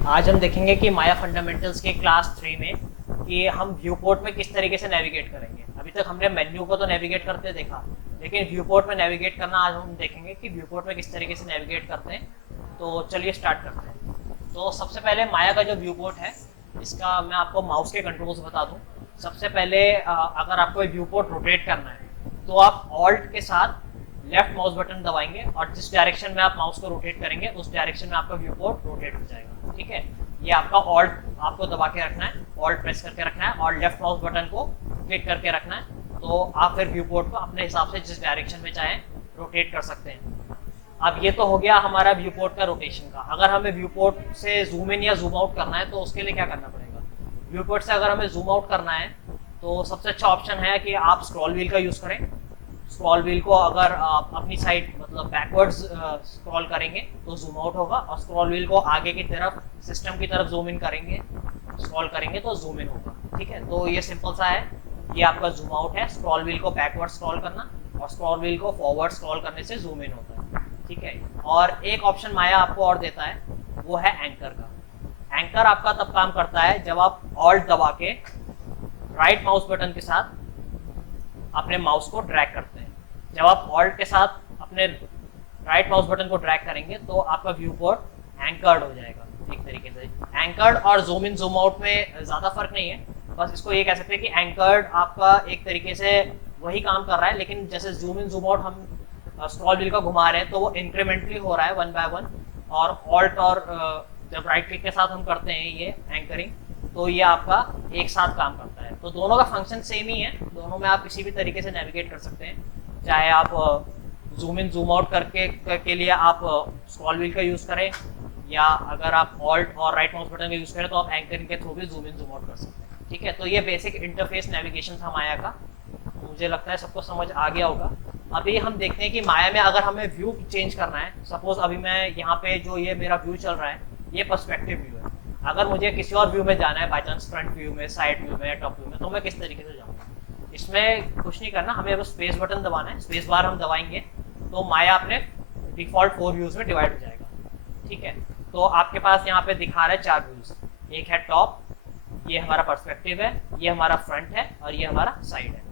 आज हम देखेंगे कि माया फंडामेंटल्स के क्लास 3 में कि हम व्यू पोर्ट में किस तरीके से नेविगेट करेंगे। अभी तक हमने मेन्यू को तो नेविगेट करते देखा, लेकिन व्यू पोर्ट में नेविगेट करना आज हम देखेंगे कि व्यू पोर्ट में किस तरीके से नेविगेट करते हैं। तो चलिए स्टार्ट करते हैं। तो सबसे पहले माया का जो व्यू पोर्ट है, इसका मैं आपको माउस के कंट्रोल्स बता दूं। सबसे पहले अगर आपको व्यू पोर्ट रोटेट करना है तो आप ऑल्ट के साथ लेफ्ट माउस बटन दबाएंगे और जिस डायरेक्शन में आप माउस को रोटेट करेंगे उस डायरेक्शन में आपका व्यू पोर्ट रोटेट हो जाएगा। ठीक है, ये आपका ऑल्ट आपको दबा के रखना है, ऑल्ट प्रेस करके रखना है और लेफ्ट माउस बटन को क्लिक करके रखना है। तो आप फिर व्यू पोर्ट को अपने हिसाब से जिस डायरेक्शन में चाहें रोटेट कर सकते हैं। अब ये तो हो गया हमारा व्यू पोर्ट का रोटेशन का। अगर हमें व्यू पोर्ट से जूम इन या जूम आउट करना है तो उसके लिए क्या करना पड़ेगा। व्यू पोर्ट से अगर हमें जूम आउट करना है तो सबसे अच्छा ऑप्शन है कि आप स्क्रॉल व्हील का यूज़ करें। स्क्रॉल व्हील को अगर आप अपनी साइड मतलब बैकवर्ड्स स्क्रॉल करेंगे तो जूम आउट होगा, और स्क्रॉल व्हील को आगे की तरफ सिस्टम की तरफ जूम इन करेंगे, स्क्रॉल करेंगे तो जूम इन होगा। ठीक है, तो ये सिंपल सा है, ये आपका जूम आउट है। स्क्रॉल व्हील को बैकवर्ड स्क्रॉल करना और स्क्रॉल व्हील को फॉरवर्ड स्क्रॉल करने से जूम इन होता है। ठीक है, और एक ऑप्शन माया आपको और देता है, वो है एंकर का। एंकर आपका तब काम करता है जब आप ऑल्ट दबा के राइट माउस बटन के साथ अपने माउस को ड्रैग करते हैं। जब आप ऑल्ट के साथ अपने राइट माउस बटन को ड्रैग करेंगे तो आपका व्यू पोर्ट एंकर्ड हो जाएगा। एक तरीके से एंकर्ड और जूम इन जूम आउट में ज़्यादा फर्क नहीं है, बस इसको ये कह सकते हैं कि एंकर्ड आपका एक तरीके से वही काम कर रहा है, लेकिन जैसे जूम इन जूम आउट हम स्क्रॉल व्हील का घुमा रहे हैं तो वो इंक्रीमेंटली हो रहा है वन बाय वन, और ऑल्ट और जब राइट क्लिक के साथ हम करते हैं ये एंकरिंग तो ये आपका एक साथ काम करता है। तो दोनों का फंक्शन सेम ही है, दोनों में आप किसी भी तरीके से नेविगेट कर सकते हैं। चाहे आप जूम इन जूम आउट के लिए आप स्क्रॉल व्हील का यूज़ करें, या अगर आप ऑल्ट और राइट माउस बटन का यूज़ करें तो आप एंकरिंग के थ्रू भी जूम इन जूम आउट कर सकते हैं। ठीक है, तो ये बेसिक इंटरफेस नेविगेशन था माया का। मुझे लगता है सबको समझ आ गया होगा। अभी हम देखते हैं कि माया में अगर हमें व्यू चेंज करना है, सपोज अभी मैं यहाँ पे जो ये मेरा व्यू चल रहा है ये पर्सपेक्टिव व्यू है। अगर मुझे किसी और व्यू में जाना है, बाई चांस फ्रंट व्यू में, साइड व्यू में या टॉप व्यू में, तो मैं किस तरीके से जाऊँगा। इसमें कुछ नहीं करना, हमें बस स्पेस बटन दबाना है। स्पेस बार हम दबाएंगे तो माया अपने डिफॉल्ट 4 व्यूज में डिवाइड हो जाएगा। ठीक है, तो आपके पास यहाँ पे दिखा रहा है 4 व्यूज। एक है टॉप, ये हमारा पर्सपेक्टिव है, ये हमारा फ्रंट है और ये हमारा साइड है।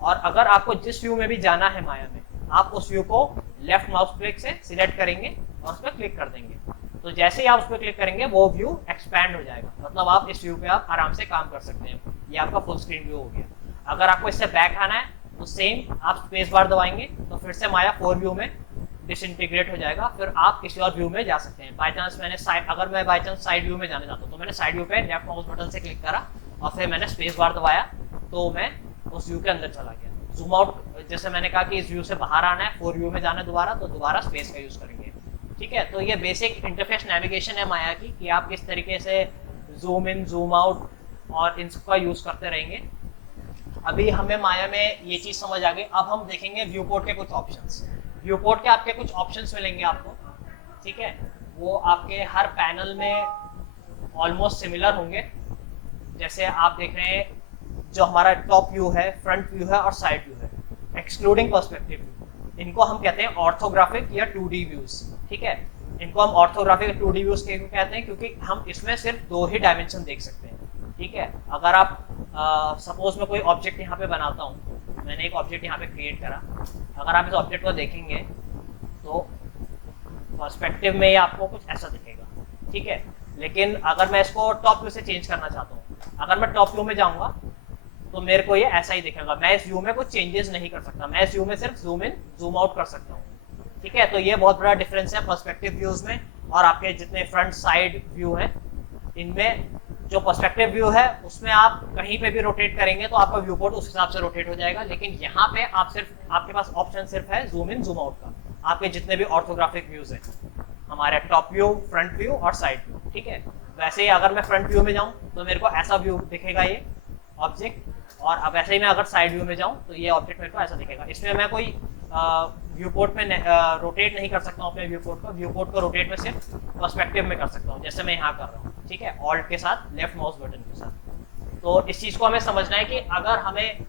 और अगर आपको जिस व्यू में भी जाना है माया में, आप उस व्यू को लेफ्ट माउस क्लिक से सिलेक्ट करेंगे और उस पर क्लिक कर देंगे। तो जैसे ही आप उस पर क्लिक करेंगे वो व्यू एक्सपैंड हो जाएगा, मतलब आप इस व्यू पे आप आराम से काम कर सकते हैं। ये आपका फुल स्क्रीन व्यू हो गया। अगर आपको इससे बैक आना है तो सेम आप स्पेस बार दबाएंगे तो फिर से माया 4 व्यू में डिसइंटीग्रेट हो जाएगा, फिर आप किसी और व्यू में जा सकते हैं। बाई चांस मैंने अगर मैं बाई चांस साइड व्यू में जाना चाहता हूँ तो मैंने साइड व्यू पे लेफ्ट माउस बटन से क्लिक करा और फिर मैंने स्पेस बार दबाया तो मैं उस व्यू के अंदर चला गया। जूम आउट जैसे मैंने कहा कि इस व्यू से बाहर आना है, 4 व्यू में जाना है दोबारा, तो दोबारा स्पेस का यूज़ करेंगे। ठीक है, तो ये बेसिक इंटरफेस नेविगेशन है माया की कि आप किस तरीके से जूम इन जूम आउट और इन सबका यूज़ करते रहेंगे। अभी हमें माया में ये चीज़ समझ आ गई। अब हम देखेंगे व्यू पोर्ट के कुछ ऑप्शंस। व्यू पोर्ट के आपके कुछ ऑप्शंस मिलेंगे आपको। ठीक है, वो आपके हर पैनल में ऑलमोस्ट सिमिलर होंगे। जैसे आप देख रहे हैं जो हमारा टॉप व्यू है, फ्रंट व्यू है और साइड व्यू है, एक्सक्लूडिंग पर्सपेक्टिव व्यू। इनको हम कहते हैं ऑर्थोग्राफिक या 2D व्यूज। ठीक है, इनको हम ऑर्थोग्राफिक 2D व्यूज क्यों कहते हैं, क्योंकि हम इसमें सिर्फ 2 ही डायमेंशन देख सकते हैं। ठीक है, अगर आप सपोज मैं कोई ऑब्जेक्ट यहाँ पे बनाता हूँ, मैंने एक ऑब्जेक्ट यहाँ पे क्रिएट करा, अगर आप इस ऑब्जेक्ट को देखेंगे तो पर्सपेक्टिव में ये आपको कुछ ऐसा दिखेगा। ठीक है, लेकिन अगर मैं इसको टॉप व्यू से चेंज करना चाहता हूँ, अगर मैं टॉप व्यू में जाऊँगा तो मेरे को ये ऐसा ही दिखेगा। मैं इस व्यू में कुछ चेंजेस नहीं कर सकता, मैं इस व्यू में सिर्फ जूम इन जूम आउट कर सकता हूँ। ठीक है, तो ये बहुत बड़ा डिफरेंस है पर्सपेक्टिव व्यूज में और आपके जितने फ्रंट साइड व्यू हैं इनमें। जो पर्सपेक्टिव व्यू है उसमें आप कहीं पे भी रोटेट करेंगे तो आपका व्यू पोर्ट उस हिसाब से रोटेट हो जाएगा, लेकिन यहाँ पे आप सिर्फ आपके पास ऑप्शन सिर्फ है जूम इन जूम आउट का। आपके जितने भी ऑर्थोग्राफिक व्यूज हैं हमारे टॉप व्यू, फ्रंट व्यू और साइड व्यू। ठीक है, वैसे ही अगर मैं फ्रंट व्यू में जाऊँ तो मेरे को ऐसा व्यू दिखेगा ये ऑब्जेक्ट, और अब ऐसे ही मैं अगर साइड व्यू में जाऊँ तो ये ऑब्जेक्ट मेरे को ऐसा दिखेगा। इसमें मैं कोई व्यू पोर्ट में रोटेट नहीं कर सकता हूँ अपने व्यू पोर्ट को। व्यू पोर्ट को रोटेट में सिर्फ पर्सपेक्टिव में कर सकता हूँ, जैसे मैं यहाँ कर रहा हूँ। ठीक है, ऑल्ट के साथ लेफ्ट माउस बटन के साथ। तो इस चीज़ को हमें समझना है कि अगर हमें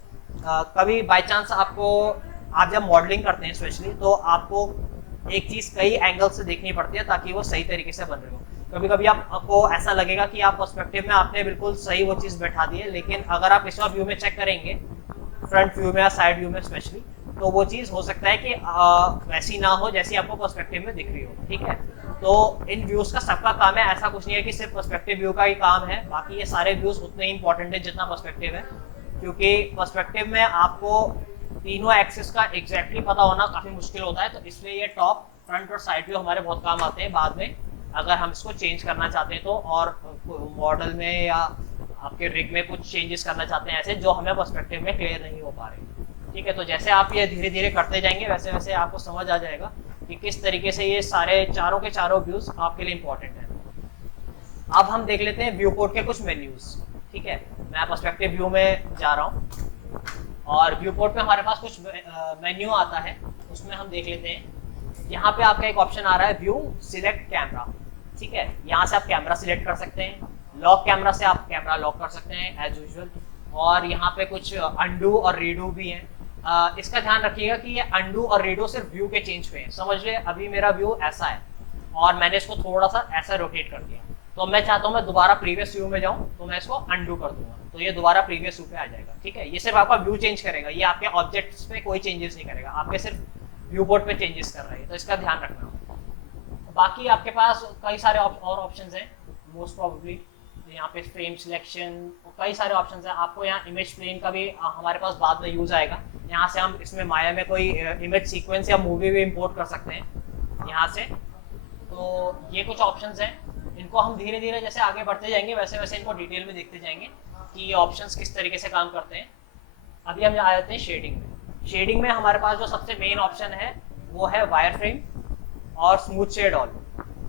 कभी बाई चांस आप जब मॉडलिंग करते हैं स्पेशली, तो आपको एक चीज़ कई एंगल से देखनी पड़ती है ताकि वो सही तरीके से बन रही हो। कभी कभी आपको ऐसा लगेगा कि आप पर्सपेक्टिव में आपने बिल्कुल सही वो चीज़ बैठा दी है, लेकिन अगर आप इस व्यू में चेक करेंगे, फ्रंट व्यू में या साइड व्यू में स्पेशली, तो वो चीज़ हो सकता है कि वैसी ना हो जैसी आपको पर्सपेक्टिव में दिख रही हो। ठीक है, तो इन व्यूज़ का सबका काम है, ऐसा कुछ नहीं है कि सिर्फ पर्सपेक्टिव व्यू का ही काम है, बाकी ये सारे व्यूज़ उतने ही इंपॉर्टेंट है जितना पर्सपेक्टिव है, क्योंकि पर्सपेक्टिव में आपको तीनों एक्सिस का एग्जैक्टली पता होना काफ़ी मुश्किल होता है, तो इसलिए ये टॉप, फ्रंट और साइड व्यू हमारे बहुत काम आते हैं बाद में, अगर हम इसको चेंज करना चाहते हैं तो, और मॉडल में या आपके रिग में कुछ चेंजेस करना चाहते हैं ऐसे जो हमें पर्सपेक्टिव में क्लियर नहीं हो पा रहे। ठीक है, तो जैसे आप ये धीरे धीरे करते जाएंगे वैसे वैसे आपको समझ आ जाएगा कि किस तरीके से ये सारे चारों के चारों व्यूज आपके लिए इंपॉर्टेंट है। अब हम देख लेते हैं व्यू पोर्ट के कुछ मेन्यूज। ठीक है, मैं पर्सपेक्टिव व्यू में जा रहा हूँ और व्यू पोर्ट में हमारे पास कुछ मेन्यू आता है, उसमें हम देख लेते हैं। यहाँ पे आपका एक ऑप्शन आ रहा है व्यू सिलेक्ट कैमरा। ठीक है, यहाँ से आप कैमरा सिलेक्ट कर सकते हैं, लॉक कैमरा से आप कैमरा लॉक कर सकते हैं एज यूजुअल, और यहाँ पे कुछ अंडू और रीडू भी हैं। इसका ध्यान रखिएगा कि ये अंडू और रीडू सिर्फ व्यू के चेंज पे है। समझ ले अभी मेरा व्यू ऐसा है और मैंने इसको थोड़ा सा ऐसा रोटेट कर दिया, तो मैं चाहता हूँ मैं दोबारा प्रीवियस व्यू में जाऊँ, तो मैं इसको अंडू कर दूंगा, तो ये दोबारा प्रीवियस व्यू पे आ जाएगा। ठीक है, ये सिर्फ आपका व्यू चेंज करेगा, ये आपके ऑब्जेक्ट्स पे कोई चेंजेस नहीं करेगा, आपके सिर्फ व्यू पोर्ट पे चेंजेस कर रहा है, तो इसका ध्यान रखना। बाकी आपके पास कई सारे और ऑप्शंस हैं, मोस्ट प्रोबेबली यहाँ पे फ्रेम सिलेक्शन, कई सारे ऑप्शंस हैं। आपको यहाँ इमेज प्लेन का भी हमारे पास बाद में यूज आएगा, यहाँ से हम इसमें माया में कोई इमेज सीक्वेंस या मूवी भी इंपोर्ट कर सकते हैं यहाँ से। तो ये कुछ ऑप्शंस हैं, इनको हम धीरे धीरे जैसे आगे बढ़ते जाएंगे वैसे वैसे इनको डिटेल में देखते जाएंगे कि ये ऑप्शंस किस तरीके से काम करते हैं। अभी हम आ जाते हैं शेडिंग में। शेडिंग में हमारे पास जो सबसे मेन ऑप्शन है वो है वायर फ्रेम और स्मूथ शेड ऑल।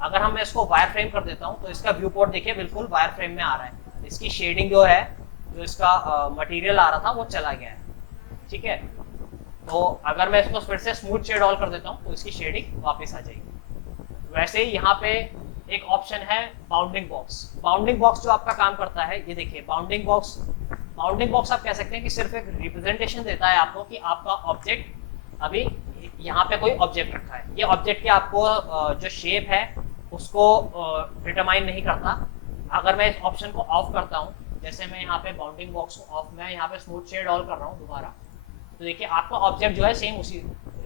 अगर हम इसको वायर फ्रेम कर देता हूँ तो इसका व्यू पोर्ट देखिए बिल्कुल वायर फ्रेम में आ रहा है, इसकी शेडिंग जो है, जो इसका मटेरियल आ रहा था वो चला गया है। ठीक है, तो अगर मैं इसको फिर से स्मूथ शेड ऑल कर देता हूँ तो इसकी शेडिंग वापस आ जाएगी। वैसे ही यहाँ पे एक ऑप्शन है बाउंडिंग बॉक्स। बाउंडिंग बॉक्स जो आपका काम करता है, ये देखिए बाउंडिंग बॉक्स आप कह सकते हैं कि सिर्फ एक रिप्रेजेंटेशन देता है आपको कि आपका ऑब्जेक्ट अभी यहाँ पे कोई ऑब्जेक्ट रखा है। ये ऑब्जेक्ट की आपको जो शेप है उसको डिटरमाइन नहीं करता। अगर मैं इस ऑप्शन को ऑफ करता हूँ, जैसे मैं यहाँ पे बाउंडिंग बॉक्स को ऑफ, मैं यहाँ पे स्मूथ शेड ऑल कर रहा हूँ दोबारा, तो देखिए आपका ऑब्जेक्ट जो है सेम उसी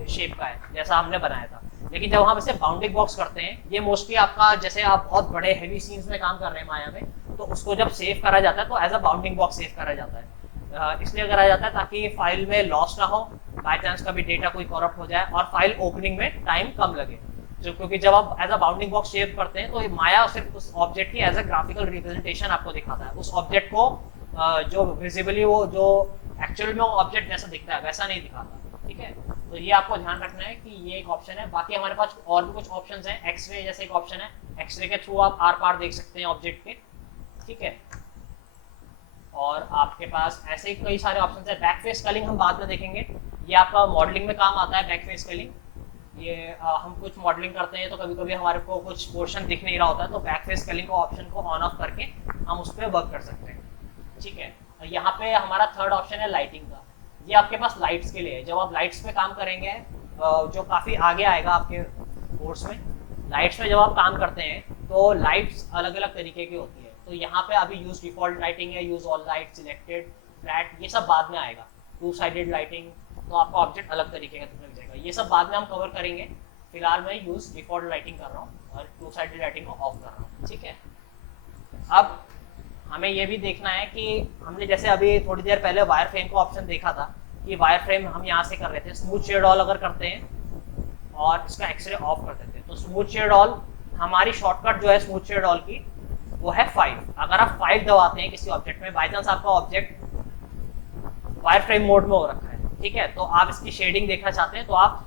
शेप का है जैसा हमने बनाया था। लेकिन जब हम इसे बाउंडिंग बॉक्स करते हैं, ये मोस्टली आपका जैसे आप बहुत बड़े हैवी सीन्स में काम कर रहे हैं माया में, तो उसको जब सेव करा जाता है तो as a bounding box save करा जाता है। इसलिए करा जाता है ताकि फाइल में लॉस ना हो, बाय चांस कभी डेटा कोई करप्ट हो जाए और फाइल ओपनिंग में टाइम कम लगे। क्योंकि जब आप as a bounding box save करते हैं तो माया सिर्फ उस ऑब्जेक्ट की एज अ ग्राफिकल रिप्रेजेंटेशन आपको दिखाता है, उस ऑब्जेक्ट को जो विजिबली वो जो एक्चुअल में वो ऑब्जेक्ट जैसा दिखता है वैसा नहीं दिखाता। ठीक है, तो ये आपको ध्यान रखना है कि ये एक ऑप्शन है। बाकी हमारे पास और भी कुछ ऑप्शन है, एक्सरे जैसे एक ऑप्शन है, एक्सरे के थ्रू आप आर पार देख सकते हैं ऑब्जेक्ट के। ठीक है, और आपके पास ऐसे ही कई सारे ऑप्शन है। बैक फेस कलिंग हम बाद में देखेंगे, ये आपका मॉडलिंग में काम आता है। बैक फेस कलिंग ये हम कुछ मॉडलिंग करते हैं तो कभी कभी हमारे को कुछ पोर्शन दिख नहीं रहा होता है, तो बैक फेस कलिंग को ऑप्शन को ऑन ऑफ करके हम उस पर वर्क कर सकते हैं। ठीक है, यहाँ पे हमारा थर्ड ऑप्शन है लाइटिंग का। ये आपके पास लाइट्स के लिए है। जब आप लाइट्स पे काम करेंगे, जो काफ़ी आगे आएगा आपके कोर्स में, लाइट्स में जब आप काम करते हैं तो लाइट्स अलग अलग तरीके की होती है। तो यहाँ पे अभी यूज डिफॉल्ट लाइटिंग है, use all light, selected, flat, ये सब बाद में आएगा। टू साइडेड लाइटिंग, तो आपका ऑब्जेक्ट अलग तरीके का दिखने लग जाएगा। ये सब बाद में हम कवर करेंगे। फिलहाल मैं यूज डिफॉल्ट लाइटिंग कर रहा हूँ और टू साइडेड लाइटिंग को ऑफ कर रहा हूँ। ठीक है, अब हमें ये भी देखना है कि हमने जैसे अभी थोड़ी देर पहले वायर फ्रेम का ऑप्शन देखा था कि वायर फ्रेम हम यहाँ से कर रहे थे। स्मूथ शेड ऑल अगर करते हैं और इसका एक्सरे ऑफ कर देते हैं तो स्मूथ शेड ऑल, हमारी शॉर्टकट जो है स्मूथ शेड ऑल की वो है 5। अगर आप 5 दबाते हैं किसी ऑब्जेक्ट में, बाई चांस आपका ऑब्जेक्ट वायर फ्रेम मोड में हो रखा है, ठीक है, तो आप इसकी शेडिंग देखना चाहते हैं तो आप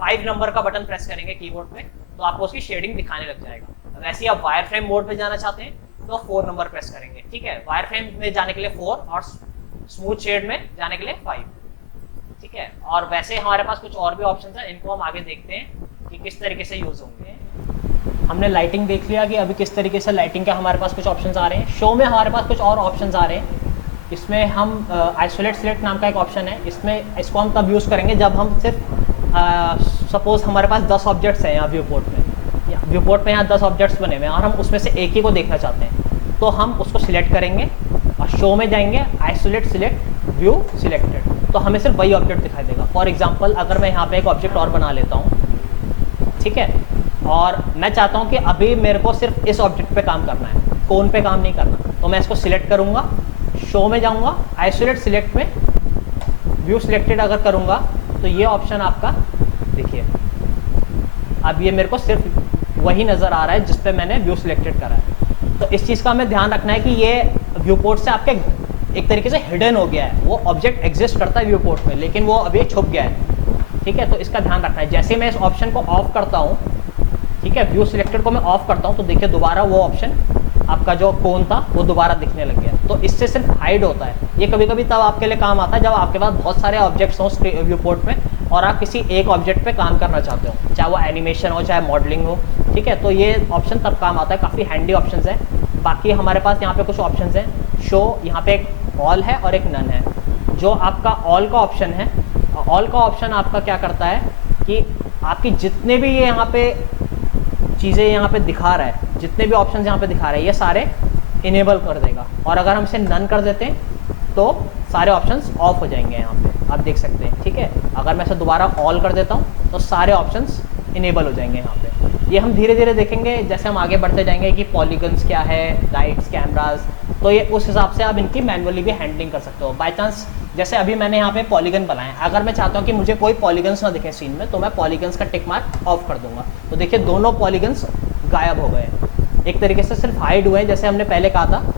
5 नंबर का बटन प्रेस करेंगे कीबोर्ड पे, तो आपको उसकी शेडिंग दिखाने लग जाएगा। वैसे ही आप वायर फ्रेम मोड पे जाना चाहते हैं तो 4 नंबर प्रेस करेंगे। ठीक है, वायर फ्रेम में जाने के लिए 4 और स्मूथ शेड में जाने के लिए 5। ठीक है, और वैसे हमारे पास कुछ और भी ऑप्शन है, इनको हम आगे देखते हैं कि किस तरीके से यूज होंगे। हमने लाइटिंग देख लिया कि अभी किस तरीके से लाइटिंग के हमारे पास कुछ ऑप्शंस आ रहे हैं। शो में हमारे पास कुछ और ऑप्शंस आ रहे हैं। इसमें हम आइसोलेट सिलेक्ट नाम का एक ऑप्शन है, इसको हम तब यूज़ करेंगे जब हम सिर्फ सपोज हमारे पास 10 ऑब्जेक्ट्स हैं यहाँ व्यू पोर्ट में, या व्यू पोर्ट में यहाँ 10 ऑब्जेक्ट्स बने हुए हैं और हम उसमें से एक ही को देखना चाहते हैं, तो हम उसको सिलेक्ट करेंगे और शो में जाएंगे, आइसोलेट सिलेक्ट व्यू सिलेक्टेड, तो हमें सिर्फ वही ऑब्जेक्ट दिखाई देगा। फॉर एग्जाम्पल अगर मैं यहाँ पे एक ऑब्जेक्ट और बना लेता हूँ, ठीक है, और मैं चाहता हूँ कि अभी मेरे को सिर्फ इस ऑब्जेक्ट पे काम करना है, कोन पे काम नहीं करना, तो मैं इसको सिलेक्ट करूँगा, शो में जाऊँगा, आइसोलेट सिलेक्ट में व्यू सिलेक्टेड अगर करूँगा तो ये ऑप्शन आपका देखिए, अब ये मेरे को सिर्फ वही नज़र आ रहा है जिस पे मैंने व्यू सिलेक्टेड करा है। तो इस चीज़ का हमें ध्यान रखना है कि ये व्यू पोर्ट से आपके एक तरीके से हिडन हो गया है, वो ऑब्जेक्ट एग्जिस्ट करता है व्यू पोर्ट में लेकिन वो अभी छुप गया है, ठीक है। तो इसका ध्यान रखना है। जैसे मैं इस ऑप्शन को ऑफ करता हूँ, ठीक है, व्यू सिलेक्टेड को मैं ऑफ करता हूँ, तो देखिए दोबारा वो ऑप्शन आपका जो कोन था वो दोबारा दिखने लग गया। तो इससे सिर्फ हाइड होता है। ये कभी कभी तब आपके लिए काम आता है जब आपके पास बहुत सारे ऑब्जेक्ट्स हों व्यू पोर्ट में और आप किसी एक ऑब्जेक्ट पे काम करना चाहते हो, चाहे वो एनिमेशन हो चाहे मॉडलिंग हो, ठीक है। तो ये ऑप्शन तब काम आता है, काफ़ी हैंडी ऑप्शन है। बाकी हमारे पास यहाँ पे कुछ ऑप्शन हैं, शो यहाँ पे एक ऑल है और एक नन है। जो आपका ऑल का ऑप्शन है, ऑल का ऑप्शन आपका क्या करता है कि आपकी जितने भी ये यहाँ पे चीज़ें यहाँ पे दिखा रहा है, जितने भी ऑप्शन यहाँ पे दिखा रहे हैं, ये सारे इनेबल कर देगा। और अगर हम इसे नन कर देते हैं तो सारे ऑप्शंस ऑफ हो जाएंगे। यहाँ पे आप देख सकते हैं, ठीक है। अगर मैं इसे दोबारा ऑल कर देता हूँ तो सारे ऑप्शंस इनेबल हो जाएंगे यहाँ पे। ये हम धीरे धीरे देखेंगे जैसे हम आगे बढ़ते जाएंगे कि पॉलीगन्स क्या है, लाइट्स, कैमराज, तो ये उस हिसाब से आप इनकी मैनुअली भी हैंडलिंग कर सकते हो। बाय चांस जैसे अभी मैंने यहाँ पे पॉलीगन बनाए, अगर मैं चाहता हूँ कि मुझे कोई पॉलीगन्स ना दिखे सीन में, तो मैं पॉलीगन्स का टिक मार्क ऑफ कर दूंगा, तो देखिए दोनों पॉलीगन्स गायब हो गए, एक तरीके से सिर्फ हाइड हुए हैं। जैसे हमने पहले कहा था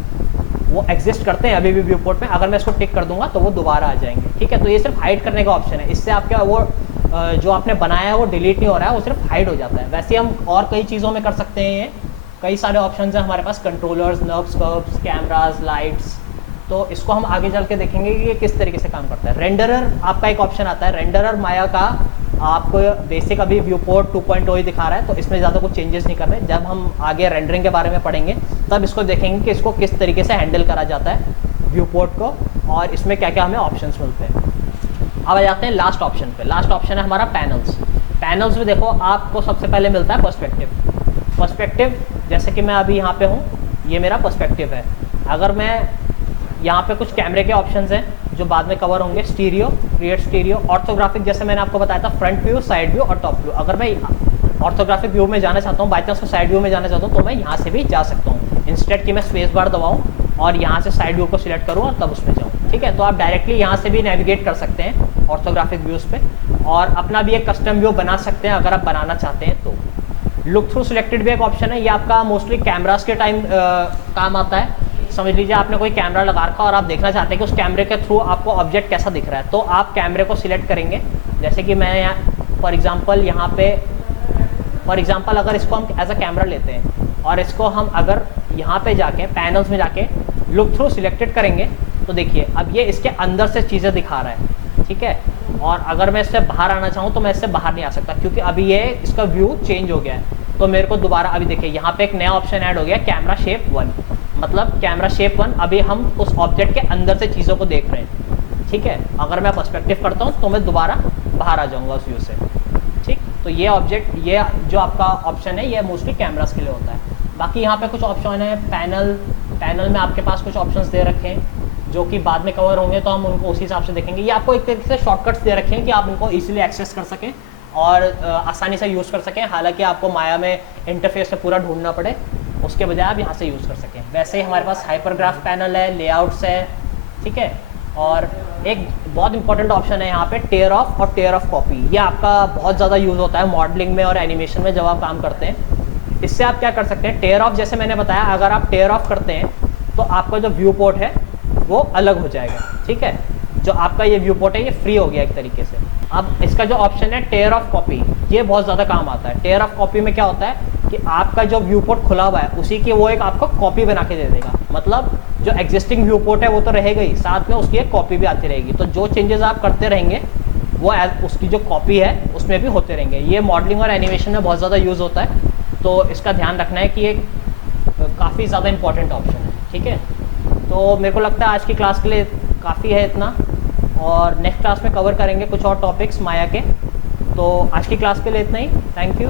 वो एग्जिस्ट करते हैं अभी भी व्यू पोर्ट में, अगर मैं इसको टिक कर दूंगा तो वो दोबारा आ जाएंगे, ठीक है। तो ये सिर्फ हाइड करने का ऑप्शन है, इससे आपका वो जो आपने बनाया है वो डिलीट नहीं हो रहा है, वो सिर्फ हाइड हो जाता है। वैसे हम और कई चीज़ों में कर सकते हैं, ये कई सारे ऑप्शन हैं हमारे पास, controllers, nerves, curves, cameras, lights, तो इसको हम आगे चल के देखेंगे कि ये किस तरीके से काम करता है। रेंडरर आपका एक ऑप्शन आता है, रेंडरर माया का आपको बेसिक अभी व्यू पोर्ट 2.0 ही दिखा रहा है, तो इसमें ज़्यादा कुछ चेंजेस नहीं करने। जब हम आगे रेंडरिंग के बारे में पढ़ेंगे तब इसको देखेंगे कि इसको किस तरीके से हैंडल करा जाता है व्यू पोर्ट को, और इसमें क्या क्या हमें ऑप्शंस मिलते हैं। अब आ जाते हैं लास्ट ऑप्शन पे। लास्ट ऑप्शन है हमारा पैनल्स। पैनल्स में देखो आपको सबसे पहले मिलता है पर्सपेक्टिव। पर्सपेक्टिव जैसे कि मैं अभी यहाँ पे हूँ, ये मेरा पर्सपेक्टिव है। अगर मैं यहाँ पे कुछ कैमरे के ऑप्शंस हैं जो बाद में कवर होंगे, स्टीरियो, क्रिएट स्टीरियो, ऑर्थोग्राफिक जैसे मैंने आपको बताया था, फ्रंट व्यू, साइड व्यू और टॉप व्यू। अगर मैं ऑर्थोग्राफिक व्यू में जाना चाहता हूँ, बाई चांस साइड व्यू में जाना चाहता हूँ, तो मैं यहाँ से भी जा सकता हूँ। इंस्टेड कि मैं स्पेस बार दबाऊँ और यहाँ से साइड व्यू को सिलेक्ट करूँ और तब उसमें जाऊँ, ठीक है। तो आप डायरेक्टली यहाँ से भी नेविगेट कर सकते हैं ऑर्थोग्राफिक व्यूज़ पे, और अपना भी एक कस्टम व्यू बना सकते हैं अगर आप बनाना चाहते हैं तो। लुक थ्रू सिलेक्टेड भी एक ऑप्शन है, ये आपका मोस्टली कैमरास के टाइम काम आता है। समझ लीजिए आपने कोई कैमरा लगा रखा और आप देखना चाहते हैं कि उस कैमरे के थ्रू आपको ऑब्जेक्ट कैसा दिख रहा है, तो आप कैमरे को सिलेक्ट करेंगे। जैसे कि मैं यहाँ फॉर एग्जांपल यहाँ पे अगर इसको हम एज अ कैमरा लेते हैं और इसको हम अगर यहाँ पे जाके पैनल्स में जाके लुक थ्रू सिलेक्टेड करेंगे, तो देखिए अब ये इसके अंदर से चीज़ें दिखा रहा है, ठीक है। और अगर मैं इससे बाहर आना चाहूँ तो मैं इससे बाहर नहीं आ सकता, क्योंकि अभी ये इसका व्यू चेंज हो गया है। तो मेरे को दोबारा अभी देखिए यहाँ पे एक नया ऑप्शन ऐड हो गया, कैमरा शेप 1, मतलब कैमरा शेप 1, अभी हम उस ऑब्जेक्ट के अंदर से चीज़ों को देख रहे हैं, ठीक है। अगर मैं पर्सपेक्टिव करता हूँ तो मैं दोबारा बाहर आ जाऊँगा उस व्यू से, ठीक। तो ये ऑब्जेक्ट, ये जो आपका ऑप्शन है ये मोस्टली कैमरास के लिए होता है। बाकी यहाँ पे कुछ ऑप्शन है, पैनल में आपके पास कुछ ऑप्शंस दे रखे हैं जो कि बाद में कवर होंगे, तो हम उनको उसी हिसाब से देखेंगे। ये आपको एक तरीके से शॉर्टकट्स दे रखे हैं कि आप इनको इजीली एक्सेस कर सकें और आसानी से यूज़ कर सकें। हालांकि आपको माया में इंटरफेस से पूरा ढूंढना पड़े, उसके बजाय आप यहाँ से यूज़ कर सकें। वैसे ही हमारे पास हाइपरग्राफ पैनल है, लेआउट्स है, ठीक है। और एक बहुत इंपॉर्टेंट ऑप्शन है यहाँ पे टेयर ऑफ और टेयर ऑफ कॉपी। ये आपका बहुत ज़्यादा यूज़ होता है मॉडलिंग में और एनिमेशन में जब आप काम करते हैं। इससे आप क्या कर सकते हैं, टेयर ऑफ जैसे मैंने बताया, अगर आप टेयर ऑफ करते हैं तो आपका जो व्यू पोर्ट है वो अलग हो जाएगा, ठीक है। जो आपका ये व्यू पोर्ट है ये फ्री हो गया एक तरीके से। अब इसका जो ऑप्शन है टेयर ऑफ कॉपी, ये बहुत ज़्यादा काम आता है। टेयर ऑफ कॉपी में क्या होता है कि आपका जो व्यू पोर्ट खुला हुआ है उसी की वो एक आपको कॉपी बना के दे देगा। मतलब जो एग्जिस्टिंग व्यू पोर्ट है वो तो रहेगा ही, साथ में उसकी एक कॉपी भी आती रहेगी। तो जो चेंजेस आप करते रहेंगे वो उसकी जो कॉपी है उसमें भी होते रहेंगे। ये मॉडलिंग और एनिमेशन में बहुत ज़्यादा यूज़ होता है, तो इसका ध्यान रखना है कि ये काफ़ी ज़्यादा इंपॉर्टेंट ऑप्शन है, ठीक है। तो मेरे को लगता है आज की क्लास के लिए काफ़ी है इतना, और नेक्स्ट क्लास में कवर करेंगे कुछ और टॉपिक्स माया के। तो आज की क्लास के लिए इतना ही। Thank you.